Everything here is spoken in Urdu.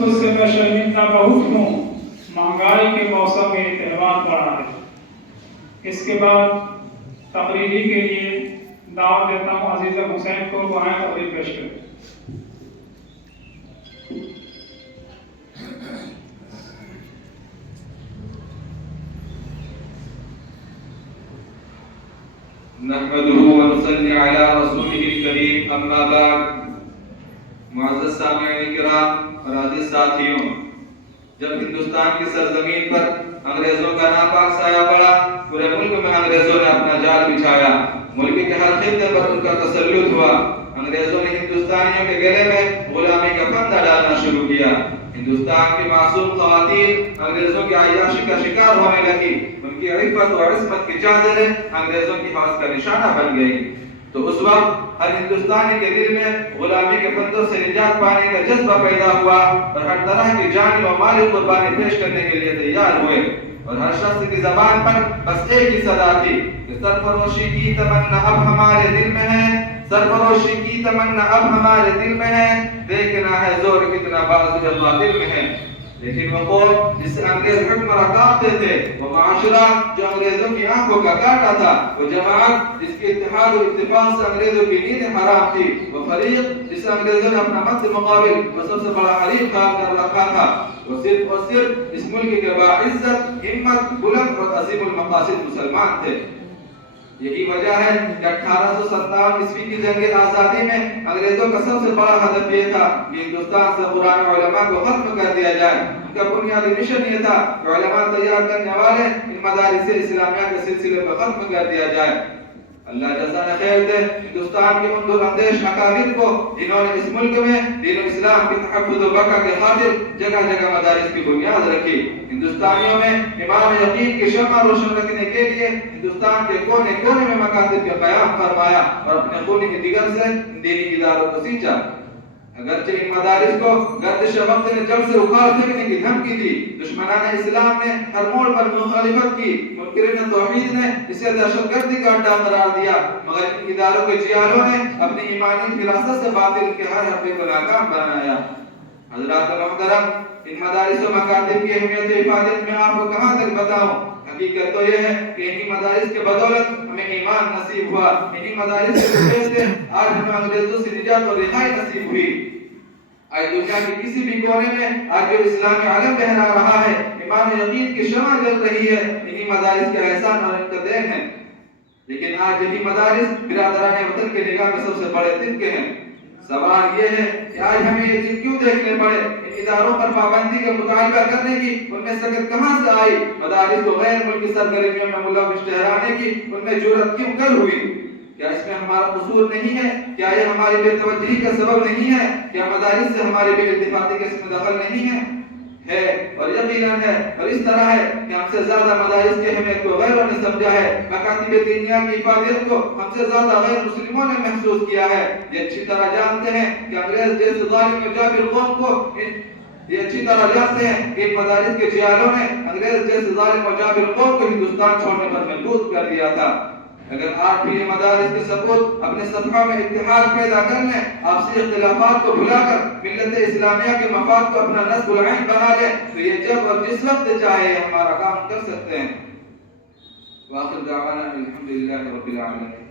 اس سے میں شرمندہ بہت ہوں، مہنگائی کے موسم میں تہوار پڑا ہے۔ اس کے بعد تقریری کے لیے دعوت دیتا ہوں عزیز حسین کو، وہ آئیں تقریر پیش کریں۔ نحمده ونصلي على رسوله الكريم، اما بعد۔ معزز سامعین کرام اور عزیز ساتھیوں، جب ہندوستان کی سرزمین پر انگریزوں کا ناپاک سایہ پڑا، پورے ملک میں انگریزوں نے اپنا جال بچھایا، ملک کے ہر خطے پر ان کا تسلط ہوا۔ انگریزوں نے ہندوستانیوں کے گلے میں غلامی کا پھندا ڈالنا شروع کیا۔ ہندوستان کی معصوم خواتین انگریزوں کی عیاشی کا شکار ہونے لگی، ان کی عفت و عصمت کی چادریں انگریزوں کی حوث کا نشانہ بن گئی۔ تو اس وقت ہر ہندوستانی کے دل میں غلامی کے پھندوں سے نجات پانے کا جذبہ پیدا ہوا اور ہر طرح کی جانی و مالی قربانی پیش کرنے کے لیے تیار ہوئے، اور ہر شخص کی زبان پر بس ایک ہی صدا تھی کہ سرفروشی کی تمنا اب ہمارے دل میں ہے، سرفروشی کی تمنا اب ہمارے دل میں ہے، دیکھنا ہے زور کتنا بازو اللہ دل میں ہے۔ لیکن وہ قوم جس سے انگریز حکمراں کانپتے تھے، وہ معاشرہ جو انگریزوں کی آنکھوں کا کاٹا تھا، وہ جماعت جس کے اتحاد و اتفاق سے انگریزوں کی نیندیں حرام تھی، وہ فریق جسے انگریزوں نے اپنا مد مقابل وہ سب سے بڑا حریف قرار کر رکھا تھا، وہ صرف اور صرف اس ملک کے باعزت، ہمت، بلند اور عظیم المقاصد مسلمان تھے۔ یہی وجہ ہے کہ 1857 عیسوی کی جنگ آزادی میں انگریزوں کا سب سے بڑا ہدف یہ تھا کہ ہندوستان سے قرآن علماء کو ختم کر دیا جائے۔ ان کا بنیادی مشن یہ تھا کہ علماء تیار کرنے والے ان مدارس اسلامیہ کے سلسلے کو ختم کر دیا جائے۔ اللہ جزائے خیر دے ہندوستان کے ان دور اندیش اکابر کو جنہوں نے اس ملک میں دین و اسلام کی تحفظ و بقا کے خاطر جگہ جگہ مدارس کی بنیاد رکھی۔ ہندوستانیوں میں ایمان و یقین کی شمع روشن رکھنے کے لیے ہندوستان کے کونے کونے میں مکاتب کا قیام فرمایا اور اپنے خون کی جگر سے دینی اداروں کو سینچا۔ اگرچہ ان مدارس کو گردش وقت نے جب سے اکھاڑ پھینکنے کی دھمکی دی، دشمنان اسلام نے ہر موڑ پر مخالفت کی، منکرین توحید نے اسے دہشت گردی کا اڈا قرار دیا، مگر ان اداروں کے جیالوں نے اپنی ایمانی فراست سے باطل کے ہر حربے کو ناکام بنایا۔ حضرات محترم، ان مدارس و مکاتب کی اہمیت و افادت میں آپ کو کہاں تک بتاؤں؟ حقیقت تو یہ ہے کہ انہی مدارس کے بدولت ہمیں ایمان نصیب ہوا، انہی مدارس کے وجہ سے آج ہمیں انگریزوں سے نجات اور رہائی نصیب ہوئی۔ آج دنیا کے کسی بھی کونے میں آج جو اسلامی عالم لہرا رہا ہے، ایمان و یقین کی شمع جل رہی ہے، انہی مدارس کے احسان اور ان کا دین ہے۔ لیکن آج یہی مدارس برادران وطن کے نگاہ میں سب سے بڑے تنکے ہیں۔ سوال یہ ہے کہ آج ہمیں یہ دن کیوں دیکھنے پڑے؟ ان اداروں پر پابندی کا مطالبہ کرنے کی ان میں سکت کہاں سے آئی؟ مدارس کو غیر ملکی سرگرمیوں میں ملوث ٹھہرانے کی ان میں جرأت کیوں کر ہوئی؟ کیا اس میں ہمارا قصور نہیں ہے؟ کیا یہ ہماری بے توجہی کا سبب نہیں ہے؟ کیا مدارس سے ہماری بے التفاتی کا اس میں دخل نہیں ہے؟ ہے اور یقیناً ہے، اور اس طرح ہے کہ ہم سے زیادہ مدارس کی اہمیت کو غیروں نے سمجھا ہے، مکاتب دینیہ کی افادیت کو ہم سے زیادہ غیر مسلموں نے محسوس کیا ہے۔ یہ اچھی طرح جانتے ہیں کہ انگریز جیسے ظالم و جابر قوم کو یہ اچھی طرح جانتے ہیں کہ ان مدارس کے جیالوں نے انگریز جیسے ظالم و جابر قوم کو ہندوستان چھوڑنے پر مجبور کر دیا تھا۔ اگر آپ بھی یہ مدارس کے سپورٹ اپنے صفحوں میں اتحاد پیدا کر لیں، آپسی اختلافات کو بھلا کر ملت اسلامیہ کے مفاد کو اپنا نصب العین بنا لیں، تو یہ جب اور جس وقت چاہے ہمارا کام کر سکتے ہیں۔ وآخر دعوانا الحمدللہ رب العالمین۔